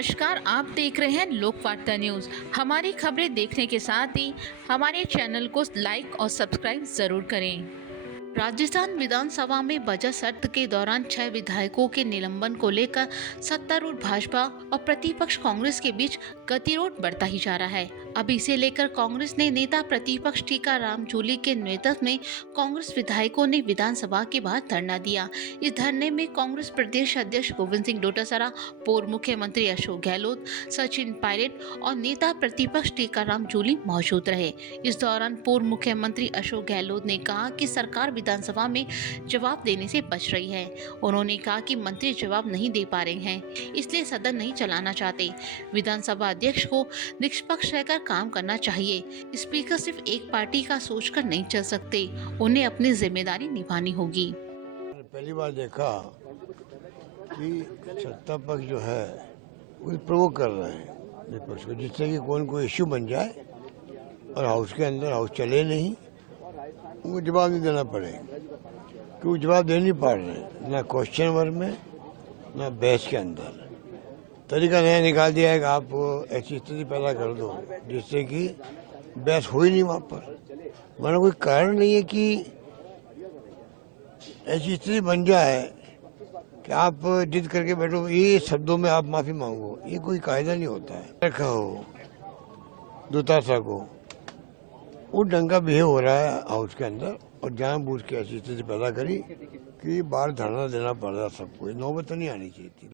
नमस्कार, आप देख रहे हैं लोकवार्ता न्यूज। हमारी खबरें देखने के साथ ही हमारे चैनल को लाइक और सब्सक्राइब जरूर करें। राजस्थान विधानसभा में बजट सत्र के दौरान 6 विधायकों के निलंबन को लेकर सत्तारूढ़ भाजपा और प्रतिपक्ष कांग्रेस के बीच गतिरोध बढ़ता ही जा रहा है। अब इसे लेकर कांग्रेस ने नेता प्रतिपक्ष टीकाराम जूली के नेतृत्व में कांग्रेस विधायकों ने विधानसभा के बाहर धरना दिया। इस धरने में कांग्रेस प्रदेश अध्यक्ष गोविंद सिंह डोटासरा, पूर्व मुख्यमंत्री अशोक गहलोत, सचिन पायलट और नेता प्रतिपक्ष टीकाराम जूली मौजूद रहे। इस दौरान पूर्व मुख्यमंत्री अशोक गहलोत ने कहा कि सरकार विधानसभा में जवाब देने से बच रही है। उन्होंने कहा कि मंत्री जवाब नहीं दे पा रहे हैं, इसलिए सदन नहीं चलाना चाहते। विधानसभा अध्यक्ष को निष्पक्ष रहकर काम करना चाहिए। स्पीकर सिर्फ एक पार्टी का सोचकर नहीं चल सकते, उन्हें अपनी जिम्मेदारी निभानी होगी। पहली बार देखा कि सत्ता पक्ष जो है वो प्रोवोक कर रहे हैं विपक्ष को, जिससे कि कोई इश्यू बन जाए और हाउस के अंदर हाउस चले नहीं, उनको जवाब नहीं देना पड़े, क्योंकि जवाब दे नहीं पा रहे, ना क्वेश्चन वर्क में ना बहस के अंदर। तरीका नया निकाल दिया है कि आप ऐसी स्थिति पैदा कर दो जिससे कि बहस हो ही नहीं वहाँ पर, वरना कोई कारण नहीं है कि ऐसी स्थिति बन जाए कि आप जिद करके बैठो, ये शब्दों में आप माफी मांगो, ये कोई कायदा नहीं होता है। रखा हो दुतासा को वो ढंग का बिहेव हो रहा है हाउस के अंदर, और जानबूझ के ऐसी स्थिति पैदा करी कि बाहर धरना देना पड़ रहा सबको। नौबत तो नहीं आनी चाहिए थी।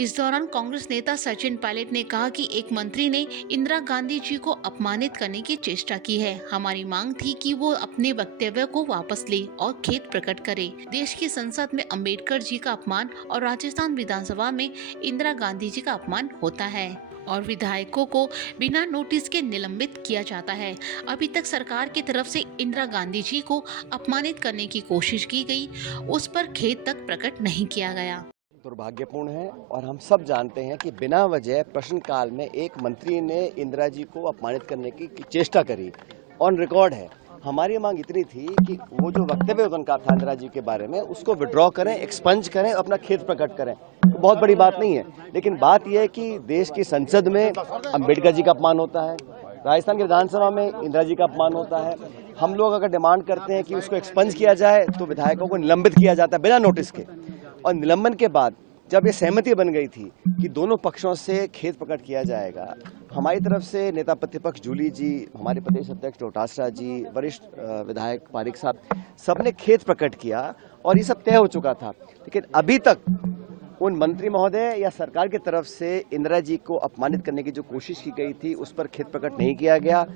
इस दौरान कांग्रेस नेता सचिन पायलट ने कहा कि एक मंत्री ने इंदिरा गांधी जी को अपमानित करने की चेष्टा की है। हमारी मांग थी कि वो अपने वक्तव्य को वापस ले और खेद प्रकट करे। देश की संसद में अंबेडकर जी का अपमान और राजस्थान विधानसभा में इंदिरा गांधी जी का अपमान होता है और विधायकों को बिना नोटिस के निलंबित किया जाता है। अभी तक सरकार की तरफ से इंदिरा गांधी जी को अपमानित करने की कोशिश की गई, उस पर खेद तक प्रकट नहीं किया गया। दुर्भाग्यपूर्ण है और हम सब जानते हैं कि बिना वजह प्रश्नकाल में एक मंत्री ने इंदिरा जी को अपमानित करने की चेष्टा करी। ऑन रिकॉर्ड है। हमारी मांग इतनी थी कि वो जो वक्तव्य उनका था इंदिरा जी के बारे में उसको विड्रॉ करें, एक्सपंज करें, अपना खेद प्रकट करें। तो बहुत बड़ी बात नहीं है, लेकिन बात यह है कि देश की संसद में अंबेडकर जी का अपमान होता है, राजस्थान की विधानसभा में इंदिरा जी का अपमान होता है। हम लोग अगर डिमांड करते हैं कि उसको एक्सपंज किया जाए तो विधायकों को निलंबित किया जाता है बिना नोटिस के। और निलंबन के बाद जब ये सहमति बन गई थी कि दोनों पक्षों से खेद प्रकट किया जाएगा, हमारी तरफ से नेता प्रतिपक्ष जूली जी, हमारे प्रदेश अध्यक्ष डोटासरा जी, वरिष्ठ विधायक पारिक साहब, सबने खेद प्रकट किया और ये सब तय हो चुका था। लेकिन अभी तक उन मंत्री महोदय या सरकार की तरफ से इंदिरा जी को अपमानित करने की जो कोशिश की गई थी उस पर खेद प्रकट नहीं किया गया।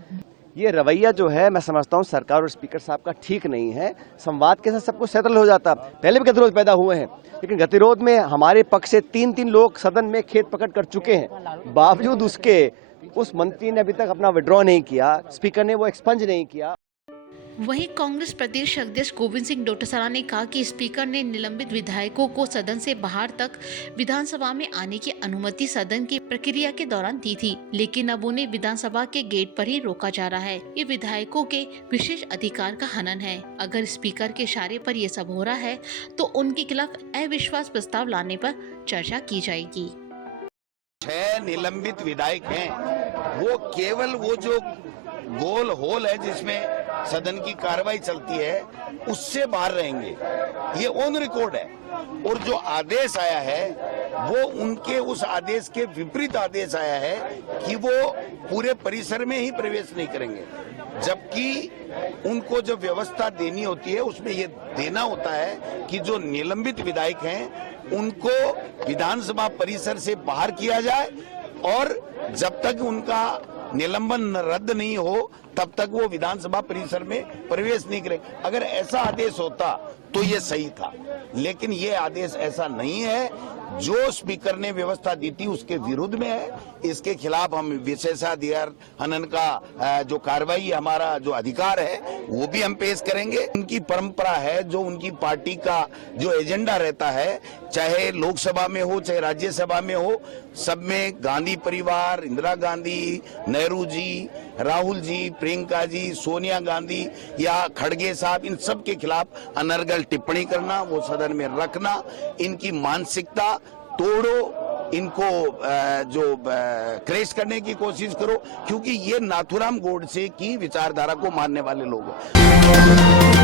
ये रवैया जो है मैं समझता हूँ सरकार और स्पीकर साहब का ठीक नहीं है। संवाद के साथ सब कुछ सेटल हो जाता। पहले भी गतिरोध पैदा हुए हैं, लेकिन गतिरोध में हमारे पक्ष से 3 लोग सदन में खेद प्रकट कर चुके हैं। बावजूद उसके उस मंत्री ने अभी तक अपना विड्रॉ नहीं किया, स्पीकर ने वो एक्सपंज नहीं किया। वहीं कांग्रेस प्रदेश अध्यक्ष गोविंद सिंह डोटासरा ने कहा कि स्पीकर ने निलंबित विधायकों को सदन से बाहर तक विधानसभा में आने की अनुमति सदन की प्रक्रिया के दौरान दी थी, लेकिन अब उन्हें विधानसभा के गेट पर ही रोका जा रहा है। ये विधायकों के विशेष अधिकार का हनन है। अगर स्पीकर के इशारे पर ये सब हो रहा है तो उनके खिलाफ अविश्वास प्रस्ताव लाने पर चर्चा की जाएगी। 6 निलंबित विधायक हैं, वो केवल वो जो गोल होल है जिसमें सदन की कार्रवाई चलती है उससे बाहर रहेंगे। ये ऑन रिकॉर्ड है। और जो आदेश आया है वो उनके उस आदेश के विपरीत आदेश आया है कि वो पूरे परिसर में ही प्रवेश नहीं करेंगे, जबकि उनको जो व्यवस्था देनी होती है उसमें ये देना होता है कि जो निलंबित विधायक हैं उनको विधानसभा परिसर से बाहर किया जाए और जब तक उनका निलंबन रद्द नहीं हो तब तक वो विधानसभा परिसर में प्रवेश नहीं करें। अगर ऐसा आदेश होता तो ये सही था, लेकिन ये आदेश ऐसा नहीं है। जो स्पीकर ने व्यवस्था दी थी उसके विरुद्ध में है। इसके खिलाफ हम विशेषाधिकार हनन का जो कार्रवाई हमारा जो अधिकार है वो भी हम पेश करेंगे। उनकी परंपरा है, जो उनकी पार्टी का जो एजेंडा रहता है, चाहे लोकसभा में हो चाहे राज्यसभा में हो, सब में गांधी परिवार, इंदिरा गांधी, नेहरू जी, राहुल जी, प्रियंका जी, सोनिया गांधी या खड़गे साहब, इन सब के खिलाफ अनर्गल टिप्पणी करना, वो सदन में रखना, इनकी मानसिकता तोड़ो इनको जो क्रेश करने की कोशिश करो, क्योंकि ये नाथुराम गोडसे की विचारधारा को मानने वाले लोग हैं।